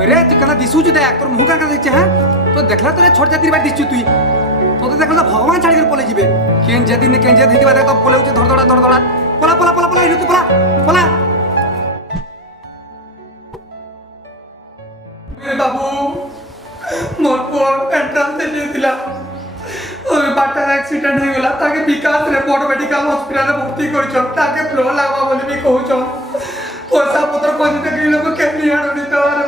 अरे चिकना दिसु छु देख तोर मुह का देखछे हां तो देखला तोरे छोट जातिर बार दिसछु तुई तो देखला भगवान छाड़ी पले जिबे केन जदी ने केन जदी दिबा देख तो पले उचे धड़ धड़ पला पला पला पला इनु तू पला पला मेरे बाबू मोर को एंट्रेंस दे दिला ओए बाटा एक्सीडेंट हो गला ताके विकास रिपोर्ट मेडिकल हॉस्पिटल में भर्ती कर छ ताके फ्लो लागबा बोली भी कहू छ पैसा पत्र कोन के लोग के लिया न दिता रे